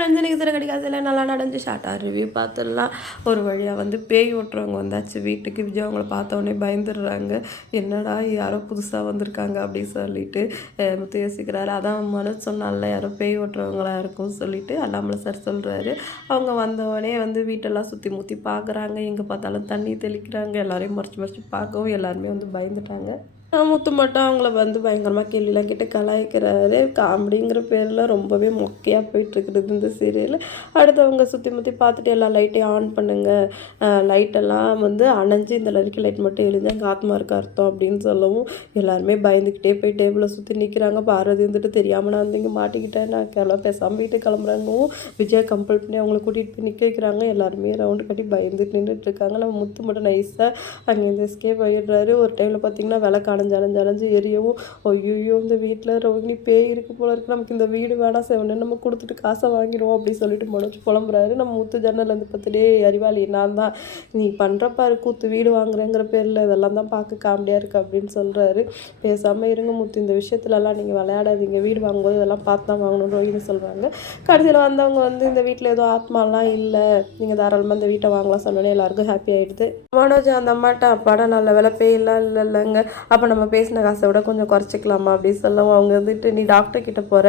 Friends இன்றைக்கி சிறகடி காசையில் நல்லா நடந்துச்சு ஷார்ட்டாக ரிவ்யூ பார்த்துடலாம். ஒரு வழியாக வந்து பேய் ஓட்டுறவங்க வந்தாச்சு வீட்டுக்கு. விஜய் அவங்கள பார்த்தோன்னே பயந்துடுறாங்க. என்னடா யாரோ புதுசாக வந்திருக்காங்க அப்படின்னு சொல்லிட்டு முத்து யோசிக்கிறாரு. அதான் மனோஜ் சொன்னால யாரோ பேய் ஓட்டுறவங்களா இருக்கும்னு சொல்லிட்டு அண்ணாமலை சார் சொல்கிறாரு. அவங்க வந்தவொடனே வந்து வீட்டெல்லாம் சுற்றி முற்றி பார்க்குறாங்க. எங்கே பார்த்தாலும் தண்ணி தெளிக்கிறாங்க. எல்லாரையும் மறைச்சி மறைச்சி பார்க்கவும் எல்லாருமே வந்து பயந்துட்டாங்க. முத்து மட்டும் அவங்கள வந்து பயங்கரமாக கேள்விலாம் கேட்டு கலாய்க்கிறாரு. காமெடிங்கிற பேரில் ரொம்பவே மொக்கையாக போயிட்டுருக்குறது இந்த சீரியல். அடுத்து அவங்க சுற்றி முற்றி பார்த்துட்டு எல்லா லைட்டையும் ஆன் பண்ணுங்கள், லைட்டெல்லாம் வந்து அணைஞ்சு இந்த லரிக்கி லைட் மட்டும் எரிஞ்சு அங்கே ஆத்மா இருக்க அர்த்தம் அப்படின்னு சொல்லவும் எல்லாருமே பயந்துக்கிட்டே போய் டேபிளை சுற்றி நிற்கிறாங்க. பார்வதி வந்துட்டு தெரியாமல் நான் வந்து இங்கே மாட்டிக்கிட்டேன், நான் கிளம்ப பேசாமல் வீட்டுக்கு கிளம்புறாங்கவும் விஜய் கம்பல் பண்ணி அவங்கள கூட்டிகிட்டு போய் நிற்க வைக்கிறாங்க. எல்லாருமே ரவுண்டு கட்டி பயந்துட்டு நின்றுட்டுருக்காங்க. நம்ம முத்து மட்டும் நைஸாக அங்கேருந்து எஸ்கேப் ஆகிடுறாரு. ஒரு டைமில் பார்த்திங்கன்னா விளக்கு அணைஞ்சு எரியவும் ஐயோ இந்த வீட்டில் ரோகிணி பேய் இருக்கு போல இருக்கு, நமக்கு இந்த வீடு வேணாம் செவனு நம்ம கொடுத்துட்டு காசை வாங்கிடுவோம் அப்படின்னு சொல்லிட்டு மனோஜ் புலம்புறாரு. நம்ம முத்து ஜன்னலேருந்து பார்த்துட்டே அறிவாளி நான் தான், நீ பண்ணுறப்பாரு கூத்து வீடு வாங்குறேங்கிற பேரில் இதெல்லாம் தான் பார்க்க காமெடியாக இருக்குது அப்படின்னு சொல்கிறாரு. பேசாமல் இருங்க முத்து, இந்த விஷயத்துலலாம் நீங்கள் விளையாடாதீங்க, வீடு வாங்கும்போது இதெல்லாம் பார்த்து தான் வாங்கணும் ரோகிணி சொல்கிறாங்க. கடைசியில் வந்தவங்க வந்து இந்த வீட்டில் ஏதோ ஆத்மாலாம் இல்லை, நீங்கள் தாராளமாக இந்த வீட்டை வாங்கலாம் சொன்னோன்னே எல்லாருக்கும் ஹாப்பி ஆகிடுது. மனோஜ் அந்த அம்மாட்ட அப்பாடா நல்ல வேலை பேயெல்லாம் இல்லைங்க, அப்போ நம்ம பேசின காசை விட கொஞ்சம் குறைச்சிக்கலாமா அப்படின்னு சொல்லவும் அவங்க வந்துட்டு நீ டாக்டர் கிட்ட போகிற,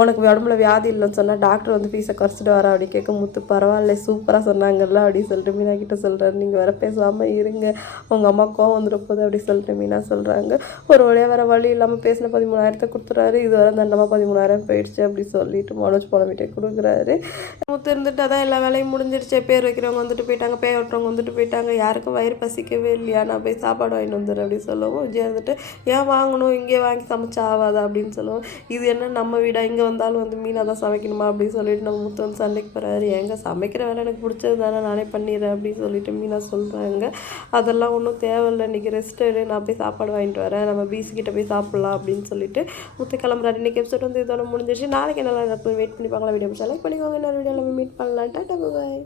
உனக்கு உடம்புல வியாதி இல்லைன்னு சொன்னால் டாக்டர் வந்து ஃபீஸை குறைச்சிட்டு வரா அப்படி கேட்க முத்து பரவாயில்ல சூப்பராக சொன்னாங்கல்ல அப்படின்னு சொல்லிட்டு மீனா கிட்ட சொல்கிறாரு. நீங்கள் வேறு பேசாமல் இருங்க, உங்கள் அம்மா கோவம் வந்துட போகுது அப்படி சொல்லிட்டு மீனா சொல்கிறாங்க. ஒரு வழியாக வேறு வழி இல்லாமல் பேசின 13,000 கொடுத்துறாரு. இது வரை தண்டமாக 13,000 போயிடுச்சு அப்படி சொல்லிட்டு மனோஜ் புலம்பிட்டே கொடுக்குறாரு. முத்து இருந்துட்டு அதான் எல்லா வேலையும் முடிஞ்சிருச்சு, பேர் வைக்கிறவங்க வந்துட்டு போயிட்டாங்க, பேய் ஓட்டுறவங்க வந்துட்டு போயிட்டாங்க, யாருக்கும் வயிறு பசிக்கவே இல்லையா, நான் போய் சாப்பாடு வாங்கிட்டு வந்துடுறேன் அப்படின்னு சொல்லவும் விஜய் வந்துட்டு ஏன் வாங்கணும், இங்கே வாங்கி சமைச்சா ஆகாதா அப்படின்னு சொல்லுவோம். இது என்ன நம்ம வீடா, இங்கே வந்தாலும் வந்து மீனாக தான் சமைக்கணுமா அப்படின்னு சொல்லிட்டு நம்ம முத்து வந்து சண்டைக்கு போகிறாரு. எங்கே சமைக்கிற வேலை எனக்கு பிடிச்சது தானே, நானே பண்ணிடுறேன் அப்படின்னு சொல்லிட்டு மீனா சொல்கிறாங்க. அதெல்லாம் ஒன்றும் தேவையில்லை, இன்றைக்கி ரெஸ்ட் எடு, நான் போய் சாப்பாடு வாங்கிட்டு வரேன், நம்ம பீச்சுக்கிட்ட போய் சாப்பிட்லாம் அப்படின்னு சொல்லிட்டு முத்து கிளம்புறாரு. இன்றைக்கி எபிசோட் வந்து இதோட முடிஞ்சிருச்சு. நாளைக்கு நல்லா வெயிட் பண்ணி பார்க்கலாம். வீடியோ லைக் பண்ணிக்கோங்க. இன்னொரு வீடியோவில் மீட் பண்ணலாம். டாடா பாய்.